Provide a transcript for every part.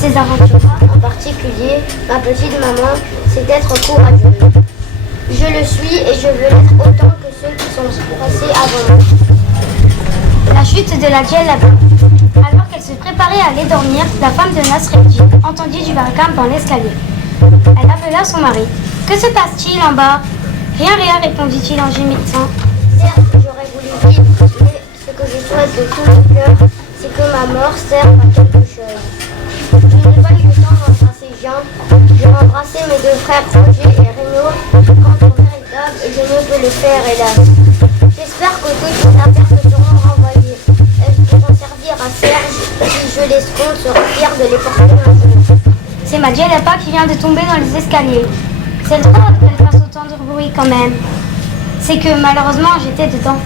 Ces aventures, en particulier, ma petite maman, c'est d'être courageuse. Je le suis et je veux l'être autant que ceux qui sont passés avant moi. La chute de la Djellaba. Alors qu'elle se préparait à aller dormir, la femme de Nasreddin entendit du vacarme dans l'escalier. Elle appela son mari. « Que se passe-t-il en bas ?»« Rien, rien, répondit-il en gémissant. Certes, j'aurais voulu vivre, mais ce que je souhaite de tout mon cœur, c'est que ma mort serve à quelque chose. Je n'ai pas eu le temps d'embrasser Jean. J'ai embrassé mes deux frères Roger et Renaud. Quant au véritable, je ne peux le faire, hélas. J'espère que toutes les affaires me seront renvoyées. Elles pourront servir à Serge si je l'escompte serai fier de les porter un jour. C'est ma Djellaba qui vient de tomber dans les escaliers. C'est drôle qu'elle fasse autant de bruit quand même. C'est que malheureusement j'étais dedans.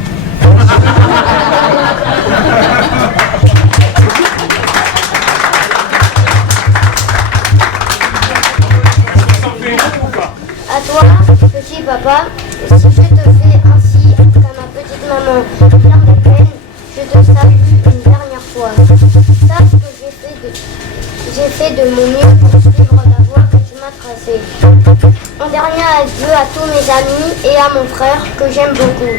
À toi, petit papa, si je te fais ainsi qu'à ma petite maman, plein de peine, je te salue une dernière fois. Sache que j'ai fait de mon mieux pour suivre la voie que tu m'as tracée. Un dernier adieu à tous mes amis et à mon frère que j'aime beaucoup.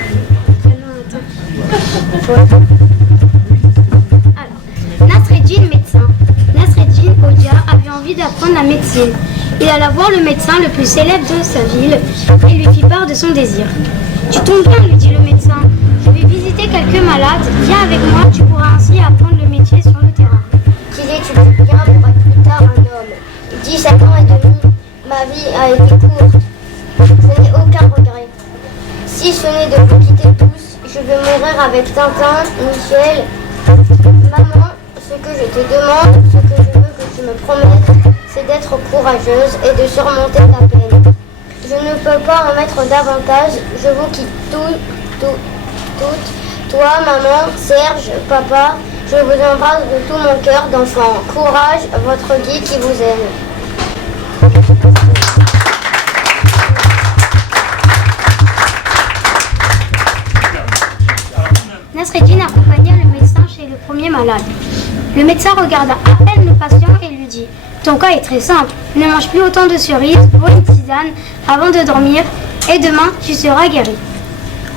Alors, Nasreddin, médecin. Nasreddin Hodia avait envie d'apprendre la médecine. Il alla voir le médecin le plus célèbre de sa ville et lui fit part de son désir. « Tu tombes bien, lui dit le médecin. Je vais visiter quelques malades. Viens avec moi, tu pourras ainsi apprendre le métier sur le terrain. » Qu'il étudie bien pour être plus tard un homme. 17 ans et demi, ma vie a été courte. Je n'ai aucun regret. Si ce n'est de vous quitter tous, je veux mourir avec Tintin, Michel. Maman, ce que je te demande, ce que je veux que tu me promettes, c'est d'être courageuse et de surmonter ta peine. Je ne peux pas en mettre davantage. Je vous quitte toutes. Toi, maman, Serge, papa, je vous embrasse de tout mon cœur d'enfant. Courage, votre Guy qui vous aime. Nasreddin accompagna le médecin chez le premier malade. Le médecin regarda à peine le patient et lui dit « Ton cas est très simple. Ne mange plus autant de cerises, bois une tisane avant de dormir et demain tu seras guéri. »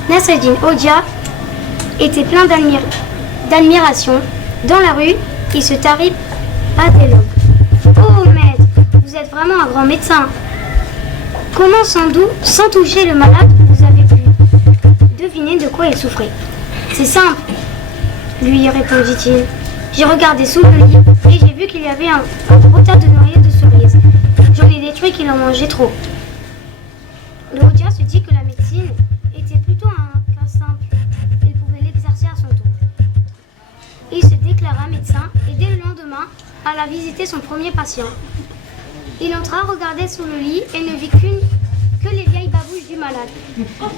Nasreddin Hodia était plein d'admiration. Dans la rue, il se tarit à des langues. « Oh maître, vous êtes vraiment un grand médecin. Comment sans toucher le malade, vous avez pu deviner de quoi il souffrait? » « C'est simple, lui répondit-il. J'ai regardé sous le lit et j'ai vu qu'il y avait un gros tas de noyaux de cerises. J'en ai détruit qu'il en mangeait trop. » Le Hodia se dit que la médecine était plutôt un cas simple. Il pouvait l'exercer à son tour. Il se déclara médecin et dès le lendemain alla visiter son premier patient. Il entra, regardait sous le lit et ne vit que les vieilles babouches du malade. Ton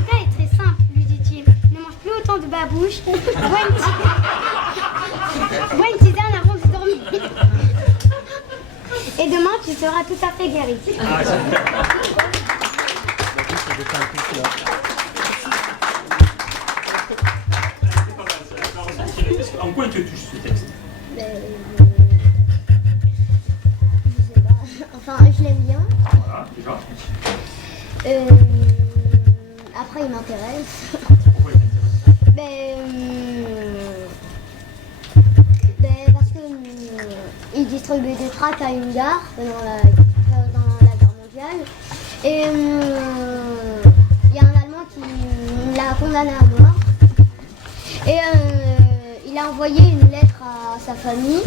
cas est très simple, lui dit-il. Ne mange plus autant de babouches. Bois une tisane avant de dormir. Et demain, tu seras tout à fait guéri. En quoi il te touche ce texte? Je sais pas. Enfin, je l'aime bien. Voilà, déjà. Après, il m'intéresse. Pourquoi il t'intéresse? Parce que il distribuait des tracts à une gare pendant la guerre mondiale. Et il y a un Allemand qui l'a condamné à mort. Et il a envoyé une lettre à sa famille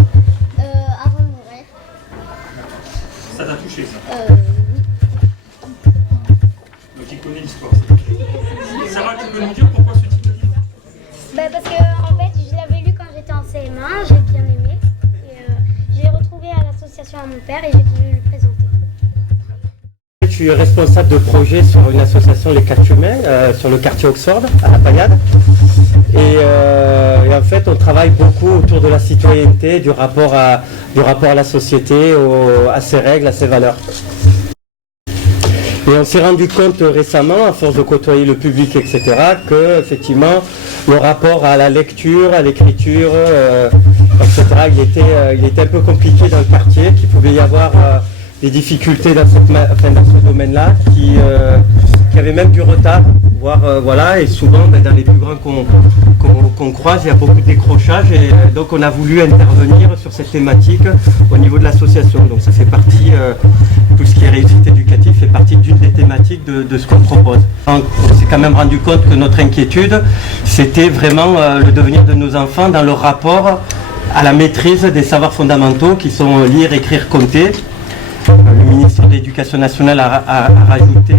avant de mourir. Ça t'a touché, ça? Oui. Donc il connaît l'histoire. Sarah, tu peux nous dire pourquoi ce type de livre? Parce que en fait, je l'avais lu quand j'étais en CM1, j'ai bien aimé. Et je l'ai retrouvé à l'association à mon père et j'ai voulu le présenter. Je suis responsable de projet sur une association Les Quatre Humains, sur le quartier Oxford, à la Payade. Et en fait, on travaille beaucoup autour de la citoyenneté, du rapport à la société, à ses règles, à ses valeurs. Et on s'est rendu compte récemment, à force de côtoyer le public, etc., que effectivement, le rapport à la lecture, à l'écriture, etc. Il était un peu compliqué dans le quartier, qu'il pouvait y avoir des difficultés dans ce domaine-là, qui avait même du retard, voire voilà, et souvent dans les plus grands qu'on croise, il y a beaucoup de décrochages, et donc on a voulu intervenir sur cette thématique au niveau de l'association. Donc ça fait partie, tout ce qui est réussite éducative fait partie d'une des thématiques de ce qu'on propose. On s'est quand même rendu compte que notre inquiétude, c'était vraiment le devenir de nos enfants dans leur rapport à la maîtrise des savoirs fondamentaux qui sont lire, écrire, compter. Le ministre de l'Éducation nationale a rajouté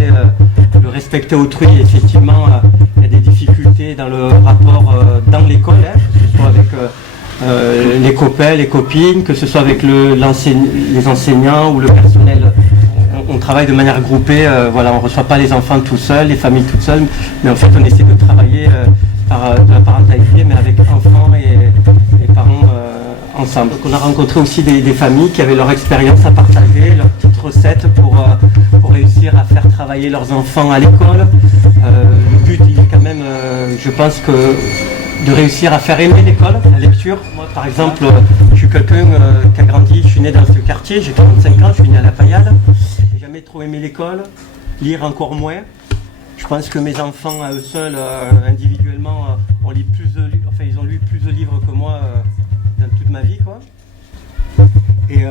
le respecter autrui. Effectivement, il y a des difficultés dans le rapport dans l'école, que ce soit avec les copains, les copines, que ce soit avec les enseignants ou le personnel. On travaille de manière groupée, voilà, on ne reçoit pas les enfants tout seuls, les familles toutes seules, mais en fait on essaie de travailler par la parentalité, mais avec enfants et parents ensemble. Donc on a rencontré aussi des familles qui avaient leur expérience à partager, leurs petites recettes pour réussir à faire travailler leurs enfants à l'école. Le but, il est quand même, je pense que de réussir à faire aimer l'école, la lecture. Moi, par exemple, je suis quelqu'un qui a grandi, je suis né dans ce quartier, j'ai 45 ans, je suis né à La Payade. J'ai jamais trop aimé l'école, lire encore moins. Je pense que mes enfants, à eux seuls, individuellement, ils ont lu plus de livres que moi dans toute ma vie, quoi. Et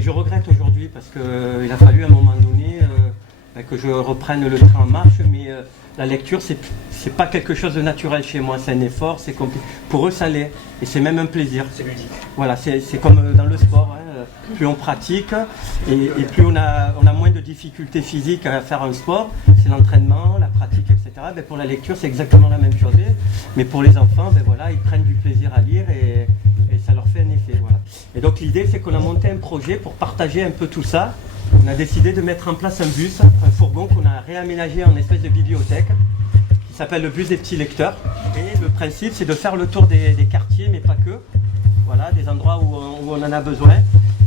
je regrette aujourd'hui parce qu'il a fallu à un moment donné que je reprenne le train en marche, mais la lecture, c'est pas quelque chose de naturel chez moi, c'est un effort, c'est compliqué. Pour eux, ça l'est, et c'est même un plaisir. C'est ludique. Voilà, c'est comme dans le sport, hein. Plus on pratique et plus on a moins de difficultés physiques à faire un sport, c'est l'entraînement, la pratique, etc. Ben, pour la lecture, c'est exactement la même chose, mais pour les enfants, ben, voilà, ils prennent du plaisir à lire et ça leur fait un effet. Voilà. Et donc l'idée, c'est qu'on a monté un projet pour partager un peu tout ça. On a décidé de mettre en place un bus, un fourgon qu'on a réaménagé en espèce de bibliothèque, qui s'appelle le bus des petits lecteurs. Et le principe, c'est de faire le tour des quartiers, mais pas que. Voilà, des endroits où on en a besoin.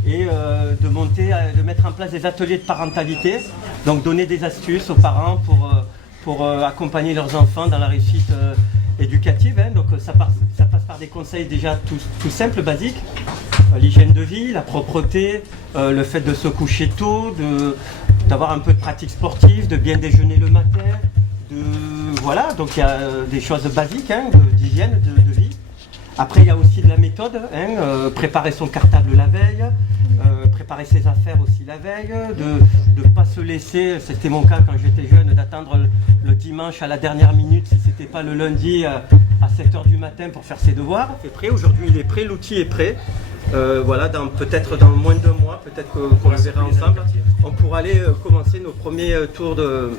Et de mettre en place des ateliers de parentalité, donc donner des astuces aux parents pour accompagner leurs enfants dans la réussite éducative. Hein. Donc ça passe par des conseils déjà tout simples, basiques. L'hygiène de vie, la propreté, le fait de se coucher tôt, d'avoir un peu de pratique sportive, de bien déjeuner le matin. Voilà, donc il y a des choses basiques, hein, d'hygiène, de vie. Après, il y a aussi de la méthode, hein, préparer son cartable la veille, préparer ses affaires aussi la veille, de ne pas se laisser, c'était mon cas quand j'étais jeune, d'attendre le dimanche à la dernière minute, si ce n'était pas le lundi à 7h du matin pour faire ses devoirs. C'est prêt, aujourd'hui il est prêt, l'outil est prêt. Voilà, peut-être dans moins d'1 mois, peut-être qu'on le verra ensemble, on pourra aller commencer nos premiers tours de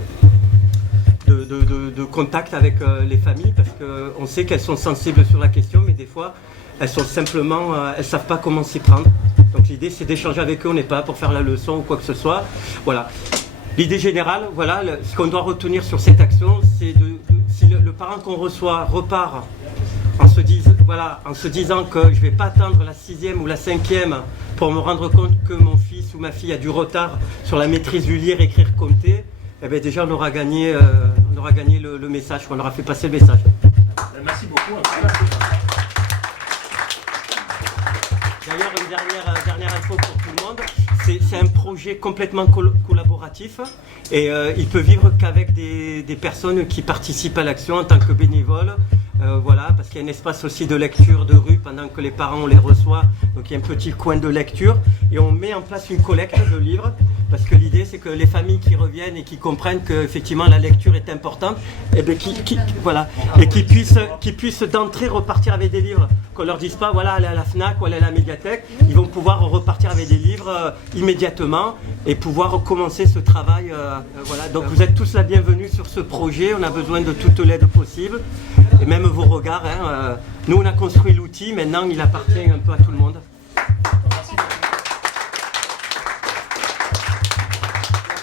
contact avec les familles, parce qu'on sait qu'elles sont sensibles sur la question, mais des fois elles sont simplement, elles savent pas comment s'y prendre. Donc l'idée, c'est d'échanger avec eux, on n'est pas là pour faire la leçon ou quoi que ce soit. Voilà. L'idée générale, voilà, ce qu'on doit retenir sur cette action, c'est si le parent qu'on reçoit repart en se disant que je ne vais pas attendre la 6e ou la 5e pour me rendre compte que mon fils ou ma fille a du retard sur la maîtrise du lire, écrire, compter, eh bien déjà on aura gagné le message, on aura fait passer le message. Merci beaucoup. D'ailleurs, une dernière info pour tout le monde, c'est un projet complètement collaboratif et il peut vivre qu'avec des personnes qui participent à l'action en tant que bénévoles. Voilà, parce qu'il y a un espace aussi de lecture de rue pendant que les parents on les reçoit, donc il y a un petit coin de lecture et on met en place une collecte de livres, parce que l'idée c'est que les familles qui reviennent et qui comprennent qu'effectivement la lecture est importante, et bien qui puissent d'entrée repartir avec des livres, qu'on leur dise pas voilà aller à la FNAC ou aller à la médiathèque, ils vont pouvoir repartir avec des livres immédiatement et pouvoir commencer ce travail. Voilà, donc vous êtes tous la bienvenue sur ce projet, on a besoin de toute l'aide possible. Et même vos regards, hein, nous on a construit l'outil, maintenant il appartient un peu à tout le monde. Merci.